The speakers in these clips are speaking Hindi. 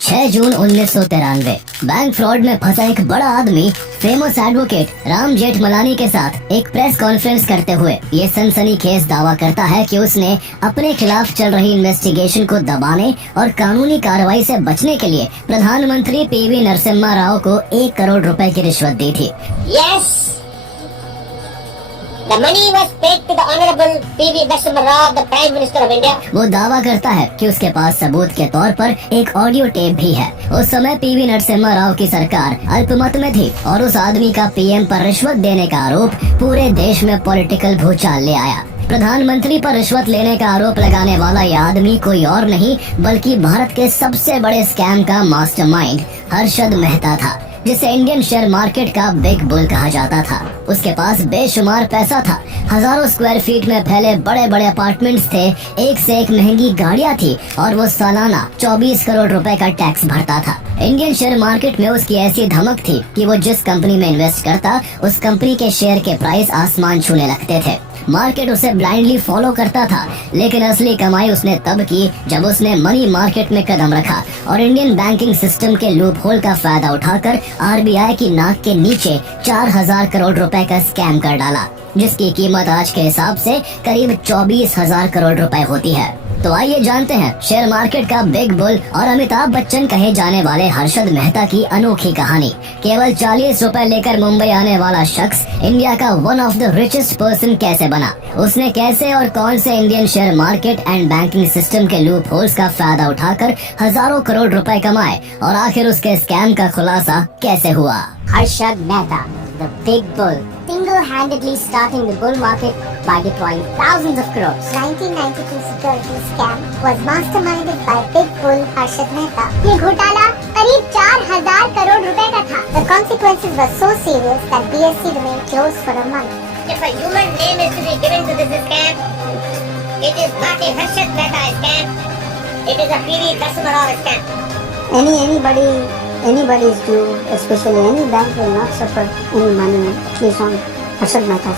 6 जून 1993 बैंक फ्रॉड में फंसा एक बड़ा आदमी फेमस एडवोकेट राम जेठमलानी के साथ एक प्रेस कॉन्फ्रेंस करते हुए ये सनसनीखेज दावा करता है कि उसने अपने खिलाफ चल रही इन्वेस्टिगेशन को दबाने और कानूनी कार्रवाई से बचने के लिए प्रधानमंत्री पीवी नरसिम्हा राव को 1 करोड़ रुपए की रिश्वत दी थी। Yes, the money was paid to the Honorable P.V. Narasimha Rao, the Prime Minister of India. वो दावा करता है कि उसके पास सबूत के तौर पर एक ऑडियो टेप भी है। उस समय पीवी नरसिम्हा राव की सरकार अल्पमत में थी और उस आदमी का पीएम पर रिश्वत देने का आरोप पूरे देश में पॉलिटिकल भूचाल ले आया। प्रधानमंत्री पर रिश्वत लेने का आरोप लगाने वाला यह आदमी कोई और नहीं बल्कि भारत के सबसे बड़े स्कैम का मास्टरमाइंड हर्षद मेहता था, जिसे इंडियन शेयर मार्केट का बिग बुल कहा जाता था। उसके पास बेशुमार पैसा था, हजारों स्क्वायर फीट में फैले बड़े बड़े अपार्टमेंट्स थे, एक से एक महंगी गाड़ियाँ थी और वो सालाना 24 करोड़ रुपए का टैक्स भरता था। इंडियन शेयर मार्केट में उसकी ऐसी धमक थी कि वो जिस कंपनी में इन्वेस्ट करता उस कंपनी के शेयर के प्राइस आसमान छूने लगते थे। मार्केट उसे ब्लाइंडली फॉलो करता था, लेकिन असली कमाई उसने तब की जब उसने मनी मार्केट में कदम रखा और इंडियन बैंकिंग सिस्टम के लूप होल का फायदा उठाकर आरबीआई की नाक के नीचे 4000 करोड़ रुपए का स्कैम कर डाला, जिसकी कीमत आज के हिसाब से करीब 24,000 करोड़ रुपए होती है। तो आइए जानते हैं शेयर मार्केट का बिग बुल और अमिताभ बच्चन कहे जाने वाले हर्षद मेहता की अनोखी कहानी। केवल 40 रुपए लेकर मुंबई आने वाला शख्स इंडिया का one of the richest person कैसे बना, उसने कैसे और कौन से Indian share market and banking system के लूप होल्स का फायदा उठाकर हजारों करोड़ रुपए कमाए और आखिर उसके स्कैम का खुलासा कैसे हुआ। Harshad Mehta, the big bull, single-handedly starting the bull market by deploying thousands of crores. 1992 security scam was masterminded by big bull Harshad Mehta. ये घोटाला करीब 4000 करोड़ रुपए का था। The consequences were so serious that BSE remained closed for a month. If a human name is to be given to this scam, it is not a Harshad Mehta scam. It is a P.V. Narasimha Rao scam. Anybody's due, especially any bank will not suffer any money, at least on Harshad Mehta.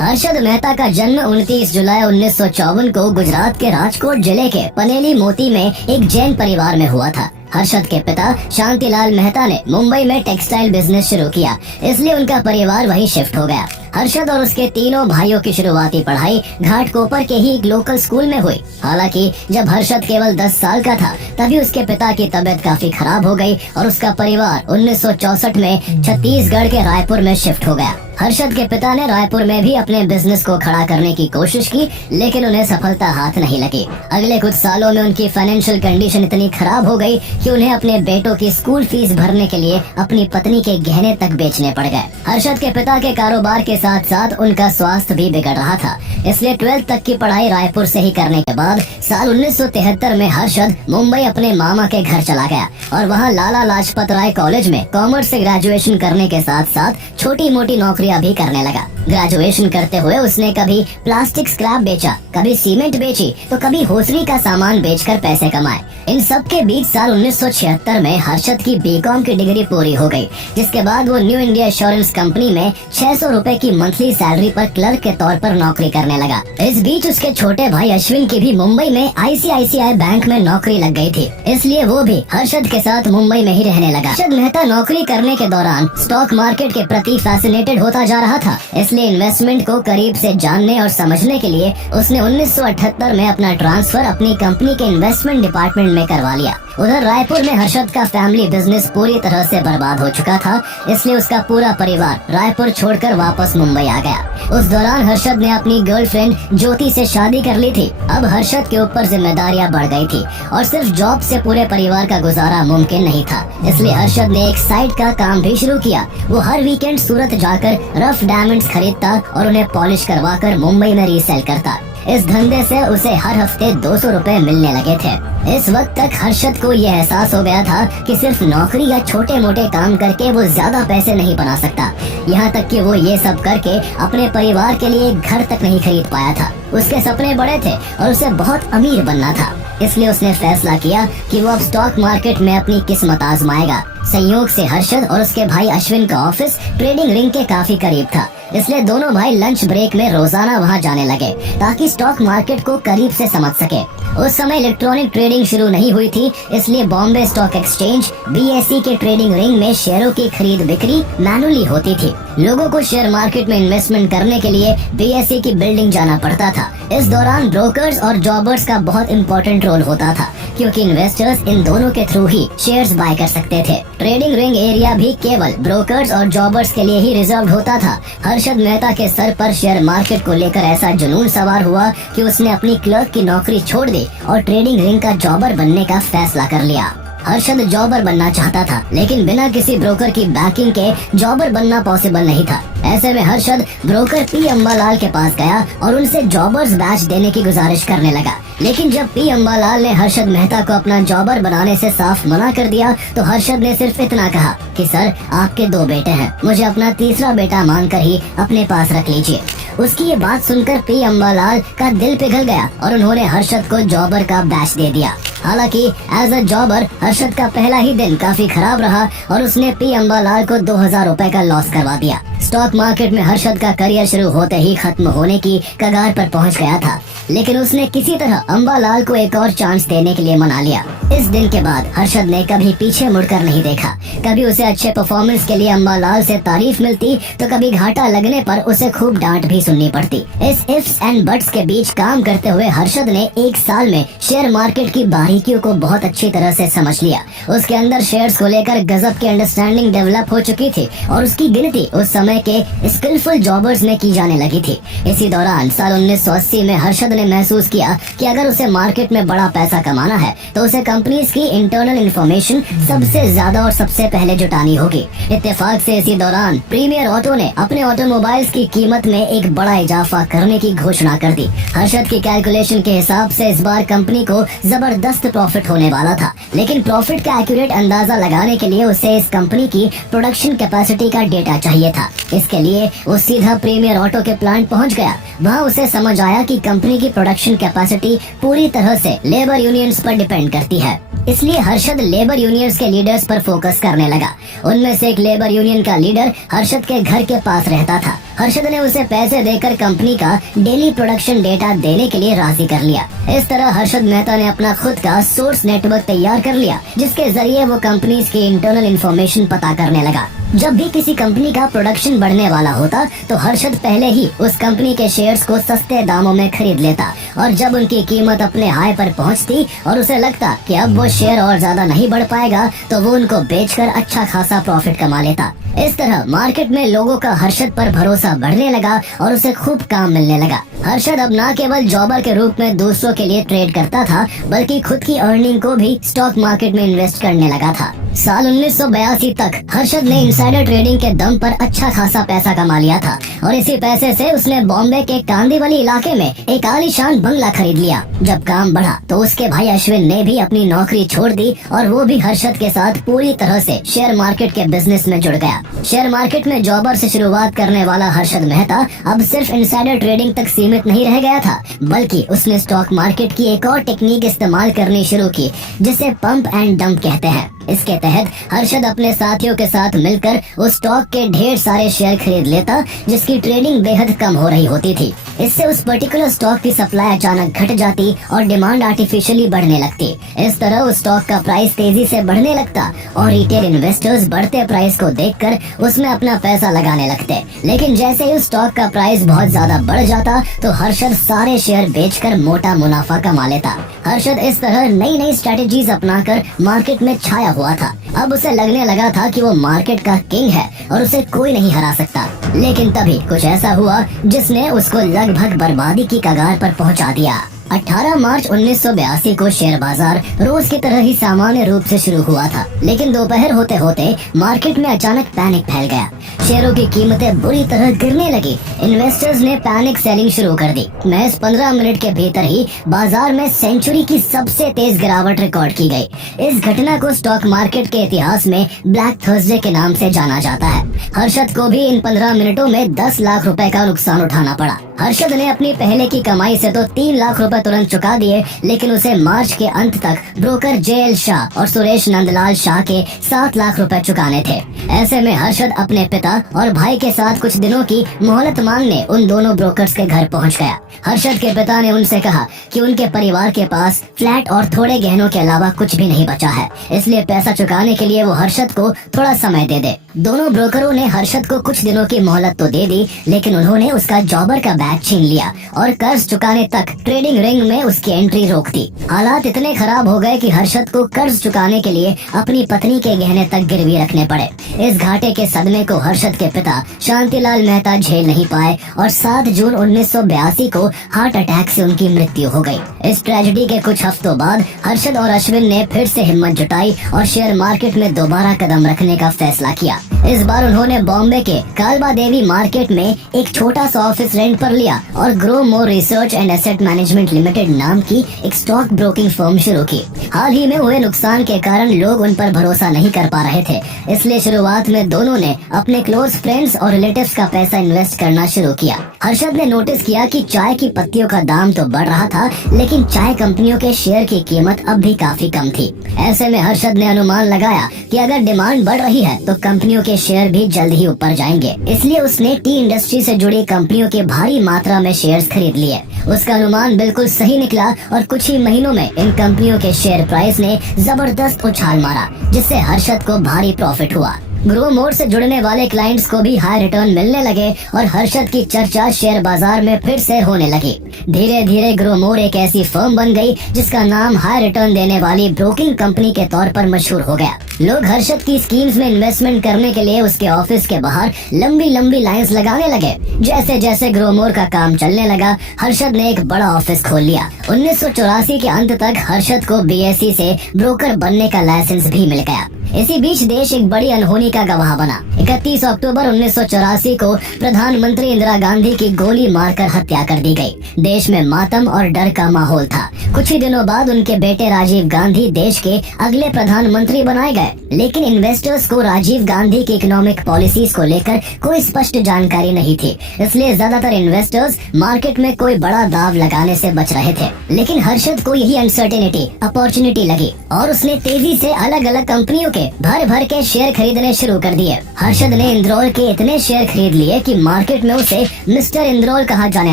Harshad Mehta का जन्म 29 जुलाई 1954 को गुजरात के राजकोट जिले के पनेली मोती में एक जैन परिवार में हुआ था। हर्षद के पिता शांतिलाल मेहता ने मुंबई में टेक्सटाइल बिजनेस शुरू किया, इसलिए उनका परिवार वहीं शिफ्ट हो गया। हर्षद और उसके तीनों भाइयों की शुरुआती पढ़ाई घाटकोपर के ही एक लोकल स्कूल में हुई। हालांकि जब हर्षद केवल 10 साल का था तभी उसके पिता की तबीयत काफी खराब हो गई और उसका परिवार 1964 में छत्तीसगढ़ के रायपुर में शिफ्ट हो गया। हर्षद के पिता ने रायपुर में भी अपने बिजनेस को खड़ा करने की कोशिश की, लेकिन उन्हें सफलता हाथ नहीं लगी। अगले कुछ सालों में उनकी फाइनेंशियल कंडीशन इतनी खराब हो गई कि उन्हें अपने बेटों की स्कूल फीस भरने के लिए अपनी पत्नी के गहने तक बेचने पड़ गए। हर्षद के पिता के कारोबार के साथ साथ उनका स्वास्थ्य भी बिगड़ रहा था, इसलिए 12th तक की पढ़ाई रायपुर से ही करने के बाद साल 1973 में हर्षद मुंबई अपने मामा के घर चला गया और वहाँ लाला लाजपत राय कॉलेज में कॉमर्स से ग्रेजुएशन करने के साथ साथ छोटी मोटी नौकरियां भी करने लगा। ग्रेजुएशन करते हुए उसने कभी प्लास्टिक स्क्रैप बेचा, कभी सीमेंट बेची तो कभी होसरी का सामान बेचकर पैसे कमाए। इन सब के बीच साल 1976 में हर्षद की बीकॉम की डिग्री पूरी हो गई, जिसके बाद वो न्यू इंडिया एश्योरेंस कंपनी में 600 रुपए की मंथली सैलरी पर क्लर्क के तौर पर नौकरी करने लगा। इस बीच उसके छोटे भाई अश्विन की भी मुंबई में ICICI बैंक में नौकरी लग गई थी, इसलिए वो भी हर्षद के साथ मुंबई में ही रहने लगा। हर्षद मेहता नौकरी करने के दौरान स्टॉक मार्केट के प्रति फैसिनेटेड होता जा रहा था, इसलिए इन्वेस्टमेंट को करीब से जानने और समझने के लिए उसने 1978 में अपना ट्रांसफर अपनी कंपनी के इन्वेस्टमेंट डिपार्टमेंट में करवा लिया। उधर रायपुर में हर्षद का फैमिली बिजनेस पूरी तरह से बर्बाद हो चुका था, इसलिए उसका पूरा परिवार रायपुर छोड़कर वापस मुंबई आ गया। उस दौरान हर्षद ने अपनी गर्लफ्रेंड ज्योति से शादी कर ली थी। अब हर्षद के ऊपर जिम्मेदारियां बढ़ गई थी और सिर्फ जॉब से पूरे परिवार का गुजारा मुमकिन नहीं था, इसलिए हर्षद ने एक साइट का काम भी शुरू किया। वो हर वीकेंड सूरत जाकर रफ डायमंड्स खरीदता और उन्हें पॉलिश करवाकर मुंबई में रीसेल करता। इस धंधे से उसे हर हफ्ते 200 रुपए मिलने लगे थे। इस वक्त तक हर्षद को यह एहसास हो गया था कि सिर्फ नौकरी या छोटे मोटे काम करके वो ज्यादा पैसे नहीं बना सकता। यहाँ तक कि वो ये सब करके अपने परिवार के लिए घर तक नहीं खरीद पाया था। उसके सपने बड़े थे और उसे बहुत अमीर बनना था, इसलिए उसने फैसला किया कि वो अब स्टॉक मार्केट में अपनी किस्मत आजमाएगा। संयोग से हर्षद और उसके भाई अश्विन का ऑफिस ट्रेडिंग रिंग के काफी करीब था, इसलिए दोनों भाई लंच ब्रेक में रोजाना वहाँ जाने लगे ताकि स्टॉक मार्केट को करीब से समझ सके। उस समय इलेक्ट्रॉनिक ट्रेडिंग शुरू नहीं हुई थी, इसलिए बॉम्बे स्टॉक एक्सचेंज BSE के ट्रेडिंग रिंग में शेयरों की खरीद बिक्री मैनुअली होती थी। लोगों को शेयर मार्केट में इन्वेस्टमेंट करने के लिए BSE की बिल्डिंग जाना पड़ता था। इस दौरान ब्रोकर्स और जॉबर्स का बहुत इंपॉर्टेंट रोल होता था, क्योंकि इन्वेस्टर्स इन दोनों के थ्रू ही शेयर्स बाय कर सकते थे। ट्रेडिंग रिंग एरिया भी केवल ब्रोकर्स और जॉबर्स के लिए ही रिजर्व होता था। हर्षद मेहता के सर पर शेयर मार्केट को लेकर ऐसा जुनून सवार हुआ कि उसने अपनी क्लर्क की नौकरी छोड़ दी और ट्रेडिंग रिंग का जॉबर बनने का फैसला कर लिया। हर्षद जॉबर बनना चाहता था, लेकिन बिना किसी ब्रोकर की बैकिंग के जॉबर बनना पॉसिबल नहीं था। ऐसे में हर्षद ब्रोकर P अम्बालाल के पास गया और उनसे जॉबर्स बैच देने की गुजारिश करने लगा। लेकिन जब P अम्बालाल ने हर्षद मेहता को अपना जॉबर बनाने से साफ मना कर दिया, तो हर्षद ने सिर्फ इतना कहा कि सर, आपके 2 बेटे हैं, मुझे अपना तीसरा बेटा मानकर ही अपने पास रख लीजिए। उसकी ये बात सुनकर P अम्बालाल का दिल पिघल गया और उन्होंने हर्षद को जॉबर का बैच दे दिया। हालांकि एज अ जॉबर हर्षद का पहला ही दिन काफी खराब रहा और उसने P अम्बालाल को 2000 रुपए का लॉस करवा दिया। स्टॉक मार्केट में हर्षद का करियर शुरू होते ही खत्म होने की कगार पर पहुंच गया था, लेकिन उसने किसी तरह अम्बालाल को एक और चांस देने के लिए मना लिया। इस दिन के बाद हर्षद ने कभी पीछे मुड़कर नहीं देखा। कभी उसे अच्छे परफॉर्मेंस के लिए अम्बालाल से तारीफ मिलती, तो कभी घाटा लगने पर उसे खूब डांट भी सुननी पड़ती। इस इफ्स एंड बट्स के बीच काम करते हुए हर्षद ने 1 साल में शेयर मार्केट की बारीकियों को बहुत अच्छी तरह से समझ लिया। उसके अंदर शेयर्स को लेकर गजब की अंडरस्टैंडिंग डेवलप हो चुकी थी और उसकी गिनती उस समय के स्किलफुल जॉबर्स में की जाने लगी थी। इसी दौरान साल 1980 में हर्षद ने महसूस किया कि अगर उसे मार्केट में बड़ा पैसा कमाना है, तो उसे कंपनीज की इंटरनल इंफॉर्मेशन सबसे ज्यादा और सबसे पहले जुटानी होगी। इत्तेफाक से इसी दौरान प्रीमियर ऑटो ने अपने ऑटोमोबाइल्स की कीमत में एक बड़ा इजाफा करने की घोषणा कर दी। हर्षद की कैलकुलेशन के हिसाब से इस बार कंपनी को जबरदस्त प्रॉफिट होने वाला था, लेकिन प्रॉफिट का एक्यूरेट अंदाजा लगाने के लिए उसे इस कंपनी की प्रोडक्शन कैपेसिटी का डेटा चाहिए था। इसके लिए वो सीधा प्रीमियर ऑटो के प्लांट पहुंच गया। वहाँ उसे समझ आया कि कंपनी की प्रोडक्शन कैपेसिटी पूरी तरह से लेबर यूनियंस पर डिपेंड करती है। इसलिए हर्षद लेबर यूनियंस के लीडर्स पर फोकस करने लगा। उनमें से एक लेबर यूनियन का लीडर हर्षद के घर के पास रहता था। हर्षद ने उसे पैसे देकर कंपनी का डेली प्रोडक्शन डेटा देने के लिए राजी कर लिया। इस तरह हर्षद मेहता ने अपना खुद का सोर्स नेटवर्क तैयार कर लिया, जिसके जरिए वो कंपनीज की इंटरनल इंफॉर्मेशन पता करने लगा। जब भी किसी कंपनी का प्रोडक्शन बढ़ने वाला होता, तो हर्षद पहले ही उस कंपनी के शेयर्स को सस्ते दामों में खरीद लेता, और जब उनकी कीमत अपने हाई पर पहुंचती और उसे लगता कि अब वो शेयर और ज्यादा नहीं बढ़ पाएगा, तो वो उनको बेचकर अच्छा खासा प्रॉफिट कमा लेता। इस तरह मार्केट में लोगों का हर्षद पर भरोसा बढ़ने लगा और उसे खूब काम मिलने लगा। हर्षद अब न केवल जॉबर के रूप में दूसरों के लिए ट्रेड करता था, बल्कि खुद की अर्निंग को भी स्टॉक मार्केट में इन्वेस्ट करने लगा था। साल 1982 तक हर्षद ने इनसाइडर ट्रेडिंग के दम पर अच्छा खासा पैसा कमा लिया था, और इसी पैसे से उसने बॉम्बे के कांदीवली इलाके में एक आलीशान बंगला खरीद लिया। जब काम बढ़ा तो उसके भाई अश्विन ने भी अपनी नौकरी छोड़ दी और वो भी हर्षद के साथ पूरी तरह से शेयर मार्केट के बिजनेस में जुड़ गया। शेयर मार्केट में जॉबर से शुरुआत करने वाला हर्षद मेहता अब सिर्फ इनसाइडर ट्रेडिंग तक सीमित नहीं रह गया था, बल्कि उसने स्टॉक मार्केट की एक और टेक्निक इस्तेमाल करनी शुरू की, जिसे पंप एंड डंप कहते हैं। इसके तहत हर्षद अपने साथियों के साथ मिलकर उस स्टॉक के ढेर सारे शेयर खरीद लेता, जिसकी ट्रेडिंग बेहद कम हो रही होती थी। इससे उस पर्टिकुलर स्टॉक की सप्लाई अचानक घट जाती और डिमांड आर्टिफिशियली बढ़ने लगती। इस तरह उस स्टॉक का प्राइस तेजी से बढ़ने लगता और रिटेल इन्वेस्टर्स बढ़ते प्राइस को देखकर उसमें अपना पैसा लगाने लगते। लेकिन जैसे ही उस स्टॉक का प्राइस बहुत ज्यादा बढ़ जाता, तो हर्षद सारे शेयर बेचकर मोटा मुनाफा कमा लेता। हर्षद इस तरह नई नई स्ट्रेटेजीज अपनाकर मार्केट में छाया हुआ था। अब उसे लगने लगा था कि वो मार्केट का किंग है और उसे कोई नहीं हरा सकता। लेकिन तभी कुछ ऐसा हुआ जिसने उसको लगभग बर्बादी की कगार पर पहुंचा दिया। 18 मार्च 1982 को शेयर बाजार रोज की तरह ही सामान्य रूप से शुरू हुआ था, लेकिन दोपहर होते होते मार्केट में अचानक पैनिक फैल गया। शेयरों की कीमतें बुरी तरह गिरने लगी। इन्वेस्टर्स ने पैनिक सेलिंग शुरू कर दी। महज 15 मिनट के भीतर ही बाजार में सेंचुरी की सबसे तेज गिरावट रिकॉर्ड की गई। इस घटना को स्टॉक मार्केट के इतिहास में ब्लैक थर्सडे के नाम से जाना जाता है। हर्षद को भी इन 15 मिनटों में 10 लाख रुपए का नुकसान उठाना पड़ा। हर्षद ने अपनी पहले की कमाई से तो 3 लाख रुपए तुरंत चुका दिए, लेकिन उसे मार्च के अंत तक ब्रोकर JL शाह और सुरेश नंदलाल शाह के 7 लाख रुपए चुकाने थे। ऐसे में हर्षद अपने पिता और भाई के साथ कुछ दिनों की मोहलत मांगने उन दोनों ब्रोकर्स के घर पहुंच गया। हर्षद के पिता ने उनसे कहा कि उनके परिवार के पास फ्लैट और थोड़े गहनों के अलावा कुछ भी नहीं बचा है, इसलिए पैसा चुकाने के लिए वो हर्षद को थोड़ा समय दे दे। दोनों ब्रोकरों ने हर्षद को कुछ दिनों की मोहलत तो दे दी, लेकिन उन्होंने उसका जॉबर का बैग छीन लिया और कर्ज चुकाने तक ट्रेडिंग रिंग में उसकी एंट्री रोक दी। हालात इतने खराब हो गए कि हर्षद को कर्ज चुकाने के लिए अपनी पत्नी के गहने तक गिरवी रखने पड़े। इस घाटे के सदमे को हर्षद के पिता शांतिलाल मेहता झेल नहीं पाए और 7 जून 1982 को हार्ट अटैक से उनकी मृत्यु हो गई। इस ट्रेजेडी के कुछ हफ्तों बाद हर्षद और अश्विन ने फिर से हिम्मत जुटाई और शेयर मार्केट में दोबारा कदम रखने का फैसला किया। इस बार उन्होंने बॉम्बे के कालबा देवी मार्केट में एक छोटा सा ऑफिस रेंट पर लिया और grow more research and asset management limited नाम की एक स्टॉक ब्रोकिंग फर्म शुरू की। हाल ही में हुए नुकसान के कारण लोग उन पर भरोसा नहीं कर पा रहे थे, इसलिए शुरुआत में दोनों ने अपने क्लोज फ्रेंड्स और रिलेटिव्स का पैसा इन्वेस्ट करना शुरू किया। हर्षद ने नोटिस किया कि चाय की पत्तियों का दाम तो बढ़ रहा था, लेकिन चाय कंपनियों के शेयर की कीमत अब भी काफी कम थी। ऐसे में हर्षद ने अनुमान लगाया कि अगर डिमांड बढ़ रही है तो कंपनियों के शेयर भी जल्द ही ऊपर जाएंगे, इसलिए उसने टी इंडस्ट्री से जुड़ी कंपनियों के भारी मात्रा में शेयर्स खरीद लिए। उसका अनुमान बिल्कुल सही निकला और कुछ ही महीनों में इन कंपनियों के शेयर प्राइस ने जबरदस्त उछाल मारा, जिससे हर्षद को भारी प्रॉफिट हुआ। ग्रो मोर से जुड़ने वाले क्लाइंट्स को भी हाई रिटर्न मिलने लगे और हर्षद की चर्चा शेयर बाजार में फिर से होने लगी। धीरे धीरे ग्रो मोर एक ऐसी फर्म बन गई जिसका नाम हाई रिटर्न देने वाली ब्रोकिंग कंपनी के तौर पर मशहूर हो गया। लोग हर्षद की स्कीम्स में इन्वेस्टमेंट करने के लिए उसके ऑफिस के बाहर लंबी लंबी लाइंस लगाने लगे। जैसे जैसे ग्रो मोर का काम चलने लगा, हर्षद ने एक बड़ा ऑफिस खोल लिया। 1984 के अंत तक हर्षद को BSE से ब्रोकर बनने का लाइसेंस भी मिल गया। इसी बीच देश एक बड़ी अनहोनी का गवाह बना। 31 अक्टूबर 1984 को प्रधानमंत्री इंदिरा गांधी की गोली मारकर हत्या कर दी गई। देश में मातम और डर का माहौल था। कुछ ही दिनों बाद उनके बेटे राजीव गांधी देश के अगले प्रधानमंत्री बनाए गए, लेकिन इन्वेस्टर्स को राजीव गांधी की इकोनॉमिक पॉलिसीज को लेकर कोई स्पष्ट जानकारी नहीं थी, इसलिए ज्यादातर इन्वेस्टर्स मार्केट में कोई बड़ा दाव लगाने से बच रहे थे। लेकिन हर्षद को यही अनसर्टेनिटी अपॉर्चुनिटी लगी और उसने तेजी से अलग अलग कंपनियों के भर भर के शेयर खरीदने शुरू कर दिए। हर्षद ने इंद्रोल के इतने शेयर खरीद लिए कि मार्केट में उसे मिस्टर इंद्रोल कहा जाने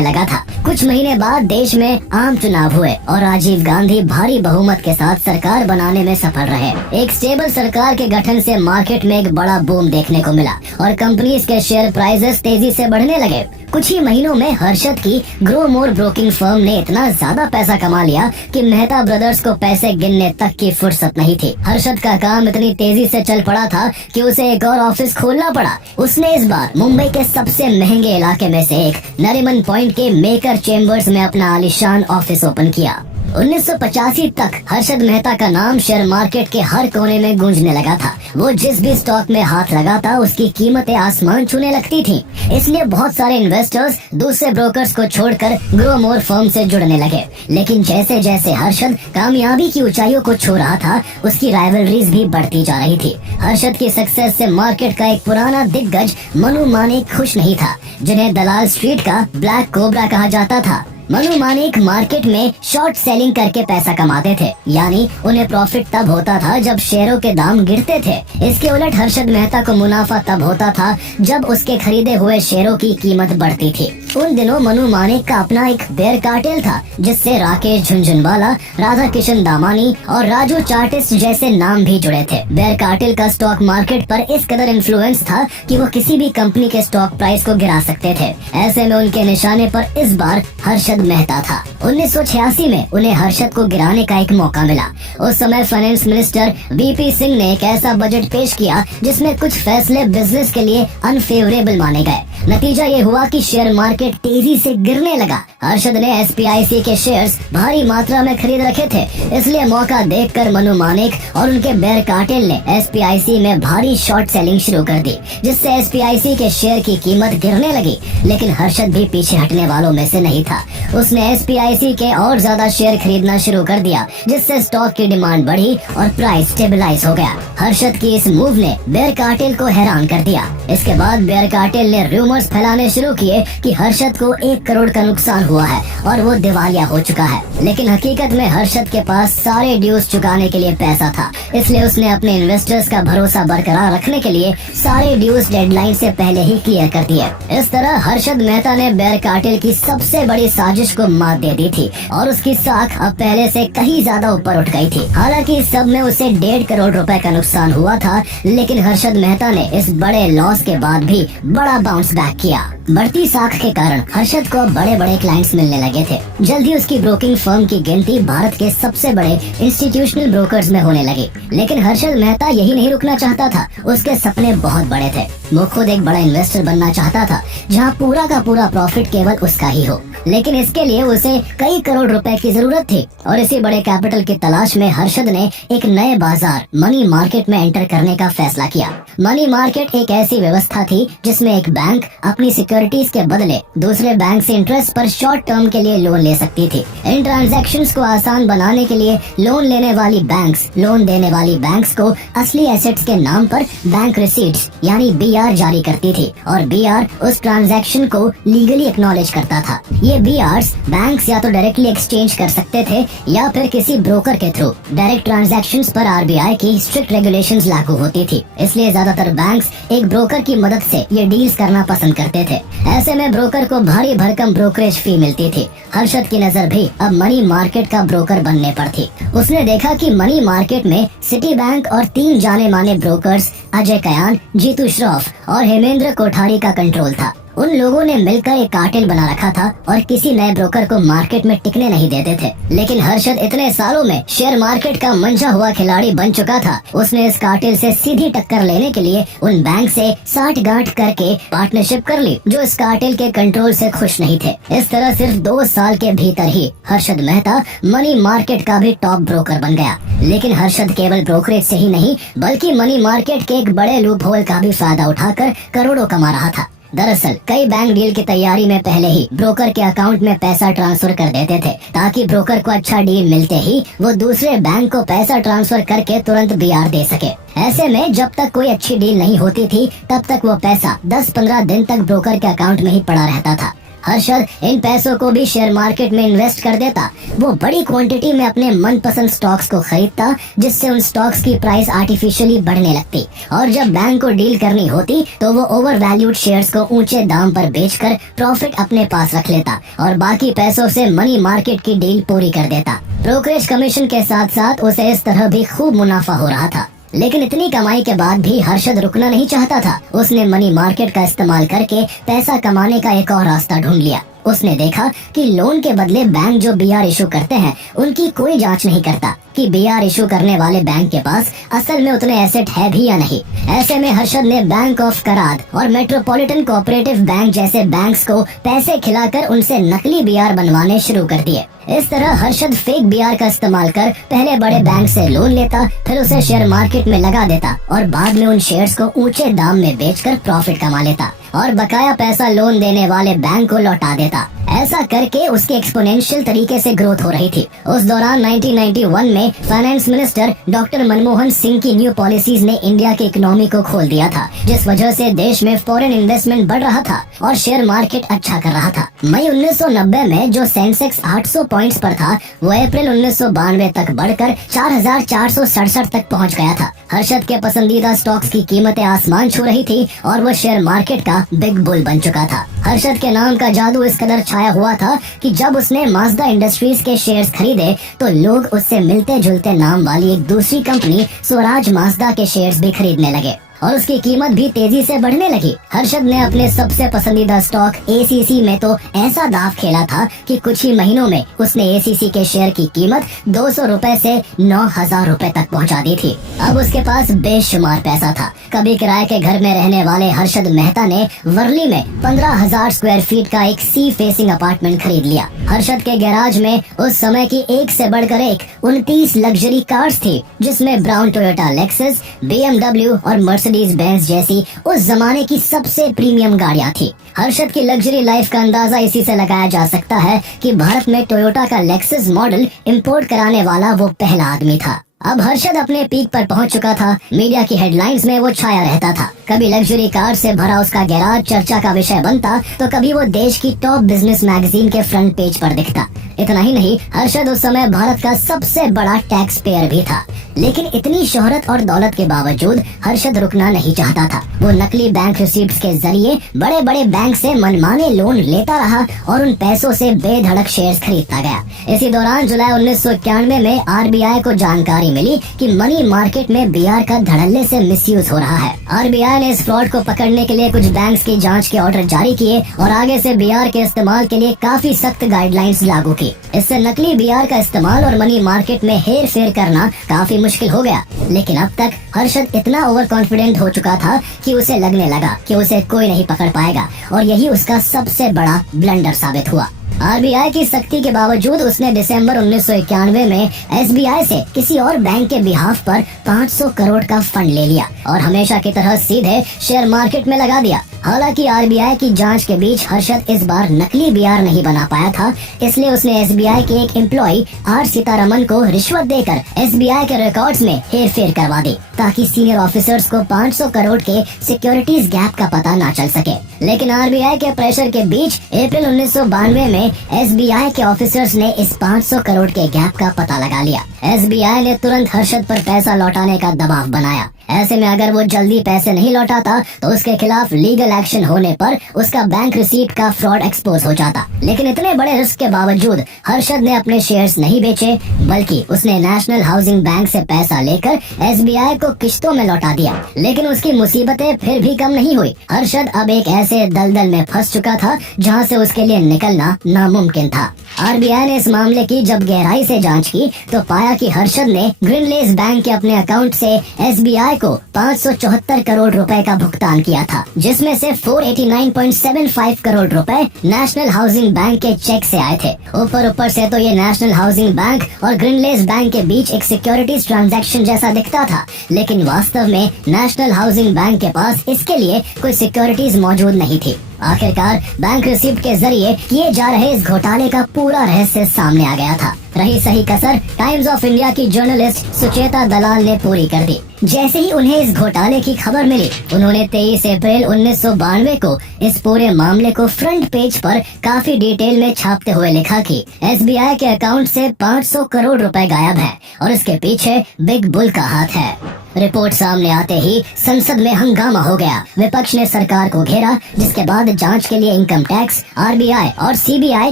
लगा था। कुछ महीने बाद देश में आम चुनाव हुए और राजीव गांधी भारी बहुमत के साथ सरकार बनाने में सफल रहे। एक स्टेबल सरकार के गठन से मार्केट में एक बड़ा बूम देखने को मिला और कंपनीज के शेयर प्राइसेस तेजी से बढ़ने लगे। कुछ ही महीनों में हर्षद की ग्रो मोर ब्रोकिंग फर्म ने इतना ज्यादा पैसा कमा लिया कि मेहता ब्रदर्स को पैसे गिनने तक की फुर्सत नहीं थी। हर्षद का काम इतनी तेजी से चल पड़ा था कि उसे एक और ऑफिस खोलना पड़ा। उसने इस बार मुंबई के सबसे महंगे इलाके में से एक नरीमन पॉइंट के मेकर चेम्बर्स में अपना आलीशान ऑफिस ओपन किया। 1985 तक हर्षद मेहता का नाम शेयर मार्केट के हर कोने में गूंजने लगा था। वो जिस भी स्टॉक में हाथ लगाता उसकी कीमतें आसमान छूने लगती थीं। इसलिए बहुत सारे इन्वेस्टर्स दूसरे ब्रोकर्स को छोड़कर ग्रो मोर फर्म से जुड़ने लगे। लेकिन जैसे जैसे हर्षद कामयाबी की ऊंचाइयों को छू रहा था, उसकी राइवलरीज भी बढ़ती जा रही थी। हर्षद की सक्सेस से मार्केट का एक पुराना दिग्गज मनु मानिक खुश नहीं था, जिन्हें दलाल स्ट्रीट का ब्लैक कोबरा कहा जाता था। मनु मानिक मार्केट में शॉर्ट सेलिंग करके पैसा कमाते थे, यानी उन्हें प्रॉफिट तब होता था जब शेयरों के दाम गिरते थे। इसके उलट हर्षद मेहता को मुनाफा तब होता था जब उसके खरीदे हुए शेयरों की कीमत बढ़ती थी। उन दिनों मनु मानिक का अपना एक बेयर कार्टेल था, जिससे राकेश झुनझुनवाला, राधा किशन दामानी और राजू चार्टिस्ट जैसे नाम भी जुड़े थे। बेयर कार्टेल का स्टॉक मार्केट पर इस कदर इन्फ्लुएंस था कि वो किसी भी कंपनी के स्टॉक प्राइस को गिरा सकते थे। ऐसे में उनके निशाने पर इस बार हर्षद मेहता था। 1986 में उन्हें हर्षद को गिराने का एक मौका मिला। उस समय फाइनेंस मिनिस्टर VP सिंह ने एक ऐसा बजट पेश किया जिसमें कुछ फैसले बिजनेस के लिए अनफेवरेबल माने गए। नतीजा ये हुआ कि शेयर मार्केट तेजी से गिरने लगा। हर्षद ने SPIC के शेयर्स भारी मात्रा में खरीद रखे थे, इसलिए मौका देखकर मनु मानिक और उनके बेयर कार्टेल ने SPIC में भारी शॉर्ट सेलिंग शुरू कर दी, जिससे SPIC के शेयर की कीमत गिरने लगी। लेकिन हर्षद भी पीछे हटने वालों में से नहीं था। उसने SPIC के और ज्यादा शेयर खरीदना शुरू कर दिया, जिससे स्टॉक की डिमांड बढ़ी और प्राइस स्टेबलाइज हो गया। हर्षद की इस मूव ने बेयर कार्टेल को हैरान कर दिया। इसके बाद बेयर कार्टेल ने रूमर रूमर्स फैलाने शुरू किए कि हर्षद को 1 करोड़ का नुकसान हुआ है और वो दिवालिया हो चुका है। लेकिन हकीकत में हर्षद के पास सारे ड्यूज चुकाने के लिए पैसा था, इसलिए उसने अपने इन्वेस्टर्स का भरोसा बरकरार रखने के लिए सारे ड्यूज डेडलाइन से पहले ही क्लियर कर दिए। इस तरह हर्षद मेहता ने बेयर कार्टेल की सबसे बड़ी साजिश को मात दे दी थी और उसकी साख अब पहले से कहीं ज्यादा ऊपर उठ गई थी। हालांकि इस सब में उसे 1.5 करोड़ रुपए का नुकसान हुआ था, लेकिन हर्षद मेहता ने इस बड़े लॉस के बाद भी बड़ा बाउंस बैक किया। बढ़ती साख के कारण हर्षद को बड़े बड़े क्लाइंट्स मिलने लगे थे। जल्द ही उसकी ब्रोकिंग फर्म की गिनती भारत के सबसे बड़े इंस्टीट्यूशनल ब्रोकर्स में होने लगी। लेकिन हर्षद मेहता यही नहीं रुकना चाहता था, उसके सपने बहुत बड़े थे। वो खुद एक बड़ा इन्वेस्टर बनना चाहता था, जहां पूरा का पूरा प्रॉफिट केवल उसका ही हो। लेकिन इसके लिए उसे कई करोड़ रुपए की जरूरत थी और इसी बड़े कैपिटल की तलाश में हर्षद ने एक नए बाजार मनी मार्केट में एंटर करने का फैसला किया। मनी मार्केट एक ऐसी व्यवस्था थी जिसमें एक बैंक अपनी सिक्योरिटीज के बदले दूसरे बैंक से इंटरेस्ट पर शॉर्ट टर्म के लिए लोन ले सकती थी। इन ट्रांजैक्शंस को आसान बनाने के लिए लोन लेने वाली बैंक्स लोन देने वाली बैंक्स को असली एसेट्स के नाम पर बैंक रिसीट्स यानी BR जारी करती थी और BR उस ट्रांजैक्शन को लीगली एक्नॉलेज करता था। ये BRs बैंक्स या तो डायरेक्टली एक्सचेंज कर सकते थे या फिर किसी ब्रोकर के थ्रू। डायरेक्ट ट्रांजैक्शंस पर RBI की स्ट्रिक्ट रेगुलेशंस लागू होती थी, इसलिए ज्यादातर बैंक्स एक ब्रोकर की मदद से ये डील्स करना पसंद करते थे। ऐसे में ब्रोकर को भारी भरकम ब्रोकरेज फी मिलती थी। हर्षद की नजर भी अब मनी मार्केट का ब्रोकर बनने पर थी। उसने देखा कि मनी मार्केट में सिटी बैंक और 3 जाने माने ब्रोकर्स अजय कयान, जीतू श्रॉफ और हेमेंद्र कोठारी का कंट्रोल था। उन लोगों ने मिलकर एक कार्टेल बना रखा था और किसी नए ब्रोकर को मार्केट में टिकने नहीं देते थे। लेकिन हर्षद इतने सालों में शेयर मार्केट का मंझा हुआ खिलाड़ी बन चुका था। उसने इस कार्टेल से सीधी टक्कर लेने के लिए उन बैंक से 60 गांठ करके पार्टनरशिप कर ली जो इस कार्टेल के कंट्रोल से खुश नहीं थे। इस तरह सिर्फ 2 साल के भीतर ही हर्षद मेहता मनी मार्केट का भी टॉप ब्रोकर बन गया। लेकिन हर्षद केवल ब्रोकरेज से ही नहीं बल्कि मनी मार्केट के एक बड़े लूप होल का भी फायदा उठाकर करोड़ों कमा रहा था। दरअसल कई बैंक डील की तैयारी में पहले ही ब्रोकर के अकाउंट में पैसा ट्रांसफर कर देते थे ताकि ब्रोकर को अच्छा डील मिलते ही वो दूसरे बैंक को पैसा ट्रांसफर करके तुरंत BR दे सके। ऐसे में जब तक कोई अच्छी डील नहीं होती थी तब तक वो पैसा 10-15 दिन तक ब्रोकर के अकाउंट में ही पड़ा रहता था। हर्षद इन पैसों को भी शेयर मार्केट में इन्वेस्ट कर देता। वो बड़ी क्वांटिटी में अपने मनपसंद स्टॉक्स को खरीदता जिससे उन स्टॉक्स की प्राइस आर्टिफिशियली बढ़ने लगती और जब बैंक को डील करनी होती तो वो ओवर वैल्यूड शेयर्स को ऊंचे दाम पर बेचकर प्रॉफिट अपने पास रख लेता और बाकी पैसों से मनी मार्केट की डील पूरी कर देता। ब्रोकरेज कमीशन के साथ साथ उसे इस तरह भी खूब मुनाफा हो रहा था। लेकिन इतनी कमाई के बाद भी हर्षद रुकना नहीं चाहता था। उसने मनी मार्केट का इस्तेमाल करके पैसा कमाने का एक और रास्ता ढूंढ लिया। उसने देखा कि लोन के बदले बैंक जो BR इशू करते हैं उनकी कोई जांच नहीं करता कि BR इशू करने वाले बैंक के पास असल में उतने एसेट है भी या नहीं। ऐसे में हर्षद ने बैंक ऑफ कराद और मेट्रोपॉलिटन कोऑपरेटिव बैंक जैसे बैंक्स को पैसे खिलाकर उनसे नकली BR बनवाने शुरू कर दिए। इस तरह हर्षद फेक BR का इस्तेमाल कर पहले बड़े बैंक से लोन लेता, फिर उसे शेयर मार्केट में लगा देता और बाद में उन शेयर्स को ऊंचे दाम में बेचकर प्रॉफिट कमा लेता और बकाया पैसा लोन देने वाले बैंक को लौटा देता। ऐसा करके उसकी एक्सपोनेंशियल तरीके से ग्रोथ हो रही थी। उस दौरान 1991 में finance minister doctor Manmohan Singh की न्यू पॉलिसीज ने इंडिया की इकोनॉमी को खोल दिया था, जिस वजह से देश में फॉरेन इन्वेस्टमेंट बढ़ रहा था और शेयर मार्केट अच्छा कर रहा था। मई 1990 में जो सेंसेक्स 800 पॉइंट्स पर था वो अप्रैल 1992 तक बढ़कर 4467 तक पहुंच गया था। हर्षद के पसंदीदा स्टॉक्स की कीमतें आसमान छू रही थी और वो शेयर मार्केट का बिग बुल बन चुका था। हर्षद के नाम का जादू इस कदर छाया हुआ था कि जब उसने माजदा इंडस्ट्रीज के शेयर्स खरीदे तो लोग उससे मिलते जुलते नाम वाली एक दूसरी कंपनी स्वराज माजदा के शेयर्स भी खरीदने लगे और उसकी कीमत भी तेजी से बढ़ने लगी। हर्षद ने अपने सबसे पसंदीदा स्टॉक ACC में तो ऐसा दाव खेला था कि कुछ ही महीनों में उसने ACC के शेयर की कीमत 200 रुपए से 9000 रुपए तक पहुंचा दी थी। अब उसके पास बेशुमार पैसा था। कभी किराए के घर में रहने वाले हर्षद मेहता ने वर्ली में 15,000 स्क्वायर फीट का एक सी फेसिंग अपार्टमेंट खरीद लिया। हर्षद के गैराज में उस समय की एक से बढ़कर एक 29 लग्जरी कार्स थी, जिसमें ब्राउन टोयोटा लेक्सस, BMW और मर्सिडीज मर्सिडीज बेंज जैसी उस जमाने की सबसे प्रीमियम गाड़ियां थी। हर्षद की लग्जरी लाइफ का अंदाजा इसी से लगाया जा सकता है कि भारत में टोयोटा का लेक्सस मॉडल इंपोर्ट कराने वाला वो पहला आदमी था। अब हर्षद अपने पीक पर पहुंच चुका था। मीडिया की हेडलाइंस में वो छाया रहता था। कभी लग्जरी कार से भरा उसका गैराज चर्चा का विषय बनता, तो कभी वो देश की टॉप बिजनेस मैगजीन के फ्रंट पेज पर दिखता। इतना ही नहीं, हर्षद उस समय भारत का सबसे बड़ा टैक्स पेयर भी था। लेकिन इतनी शोहरत और दौलत के बावजूद हर्षद रुकना नहीं चाहता था। वो नकली बैंक रिसीप्ट्स के जरिए बड़े बड़े बैंक से मनमाने लोन लेता रहा और उन पैसों से बेधड़क शेयर्स खरीदता गया। इसी दौरान जुलाई 1991 में आरबीआई को जानकारी मिली कि मनी मार्केट में बीआर का धड़ल्ले से मिसयूज हो रहा है। आरबीआई ने इस फ्रॉड को पकड़ने के लिए कुछ बैंक्स की जांच के ऑर्डर जारी किए और आगे से बीआर के इस्तेमाल के लिए काफी सख्त गाइडलाइंस लागू की। इससे नकली बीआर का इस्तेमाल और मनी मार्केट में हेर फेर करना काफी मुश्किल हो गया। लेकिन अब तक हर्षद इतना ओवर कॉन्फिडेंट हो चुका था कि उसे लगने लगा कि उसे कोई नहीं पकड़ पाएगा, और यही उसका सबसे बड़ा ब्लंडर साबित हुआ। आरबीआई की सख्ती के बावजूद उसने दिसंबर 1991 में एसबीआई से किसी और बैंक के बिहाफ पर 500 करोड़ का फंड ले लिया और हमेशा की तरह सीधे शेयर मार्केट में लगा दिया। हालांकि आरबीआई की जांच के बीच हर्षद इस बार नकली बीआर नहीं बना पाया था, इसलिए उसने एसबीआई के एक एम्प्लॉय आर सीतारमन को रिश्वत देकर एसबीआई के रिकॉर्ड्स में हेरफेर करवा दी, ताकि सीनियर ऑफिसर्स को 500 करोड़ के सिक्योरिटीज गैप का पता न चल सके। लेकिन आरबीआई के प्रेशर के बीच अप्रैल 1992 में एसबीआई के ऑफिसर्स ने इस 500 करोड़ के गैप का पता लगा लिया। एसबीआई ने तुरंत हर्षद पर पैसा लौटाने का दबाव बनाया। ऐसे में अगर वो जल्दी पैसे नहीं लौटाता तो उसके खिलाफ लीगल एक्शन होने पर उसका बैंक रिसीप्ट का फ्रॉड एक्सपोज हो जाता। लेकिन इतने बड़े रिस्क के बावजूद हर्षद ने अपने शेयर्स नहीं बेचे, बल्कि उसने नेशनल हाउसिंग बैंक से पैसा लेकर एसबीआई को किश्तों में लौटा दिया। लेकिन उसकी मुसीबतें फिर भी कम नहीं हुई। हर्षद अब एक ऐसे दलदल में फंस चुका था जहां से उसके लिए निकलना नामुमकिन था। आरबीआई ने इस मामले की जब गहराई से जांच की तो पाया कि हर्षद ने ग्रीनलेस बैंक के अपने अकाउंट से एसबीआई को 574 करोड़ रुपए का भुगतान किया था, जिसमें से 489.75 करोड़ रुपए नेशनल हाउसिंग बैंक के चेक से आए थे। ऊपर से तो ये नेशनल हाउसिंग बैंक और ग्रीनलेस बैंक के बीच एक सिक्योरिटीज ट्रांजैक्शन जैसा दिखता था, लेकिन वास्तव में नेशनल हाउसिंग बैंक के पास इसके लिए कोई सिक्योरिटीज मौजूद नहीं थी। आखिरकार बैंक रिसीप्ट के जरिए किए जा रहे इस घोटाले का पूरा रहस्य सामने आ गया था। रही सही कसर टाइम्स ऑफ इंडिया की जर्नलिस्ट सुचेता दलाल ने पूरी कर दी। जैसे ही उन्हें इस घोटाले की खबर मिली, उन्होंने 23 अप्रैल 1992 को इस पूरे मामले को फ्रंट पेज पर काफी डिटेल में छापते हुए लिखा कि एसबीआई के अकाउंट से 500 करोड़ रुपए गायब है और इसके पीछे बिग बुल का हाथ है। रिपोर्ट सामने आते ही संसद में हंगामा हो गया। विपक्ष ने सरकार को घेरा, जिसके बाद जांच के लिए इनकम टैक्स, आरबीआई और सीबीआई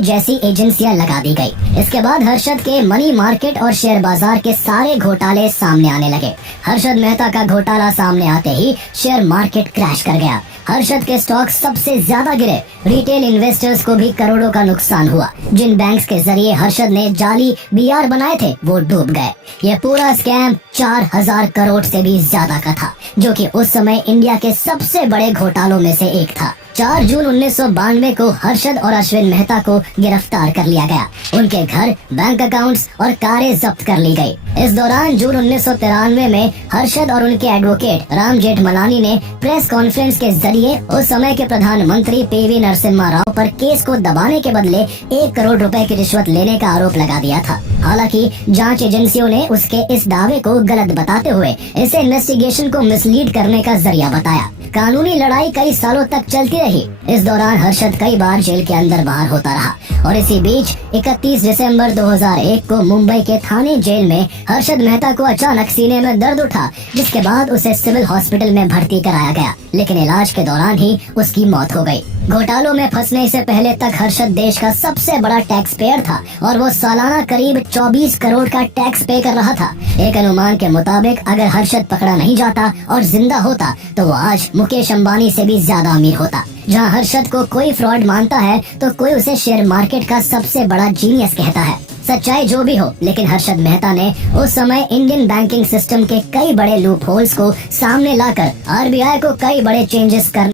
जैसी एजेंसियां लगा दी गई। इसके बाद हर्षद के मनी मार्केट और शेयर बाजार के सारे घोटाले सामने आने लगे। हर्षद मेहता का घोटाला सामने आते ही शेयर मार्केट क्रैश कर गया। हर्षद के स्टॉक सबसे ज्यादा गिरे। रिटेल इन्वेस्टर्स को भी करोड़ों का नुकसान हुआ। जिन बैंक्स के जरिए हर्षद ने जाली बीआर बनाए थे वो डूब गए। ये पूरा स्कैम 4000 करोड़ से भी ज्यादा का था, जो कि उस समय इंडिया के सबसे बड़े घोटालों में से एक था। 4 जून 1992 को हर्षद और अश्विन मेहता को गिरफ्तार कर लिया गया। उनके घर, बैंक अकाउंट्स और कारें जब्त कर ली गई। इस दौरान जून 1993 में हर्षद और उनके एडवोकेट राम जेठमलानी ने प्रेस कॉन्फ्रेंस के जरिए उस समय के प्रधानमंत्री पीवी नरसिम्हा राव पर केस को दबाने के बदले 1 करोड़ रुपए की रिश्वत लेने का आरोप लगा दिया था। हालांकि जांच एजेंसियों ने उसके इस दावे को गलत बताते हुए इसे इन्वेस्टिगेशन को मिसलीड करने का जरिया बताया। कानूनी लड़ाई कई सालों तक चलती रही। इस दौरान हर्षद कई बार जेल के अंदर बाहर होता रहा और इसी बीच 31 दिसंबर 2001 को मुंबई के थाने जेल में हर्षद मेहता को अचानक सीने में दर्द उठा, जिसके बाद उसे सिविल हॉस्पिटल में भर्ती कराया गया, लेकिन इलाज के दौरान ही उसकी मौत हो गई। घोटालों में फंसने से पहले तक हर्षद देश का सबसे बड़ा टैक्स पेयर था और वो सालाना करीब 24 करोड़ का टैक्स पे कर रहा था। एक अनुमान के मुताबिक अगर हर्षद पकड़ा नहीं जाता और जिंदा होता तो वो आज मुकेश अंबानी से भी ज्यादा अमीर होता। जहां हर्षद को कोई फ्रॉड मानता है तो कोई उसे शेयर मार्केट का सबसे बड़ा जीनियस कहता है। सच्चाई जो भी हो, लेकिन हर्षद मेहता ने उस समय इंडियन बैंकिंग सिस्टम के कई बड़े लूप होल्स को सामने लाकर आरबीआई को कई बड़े चेंजेस कर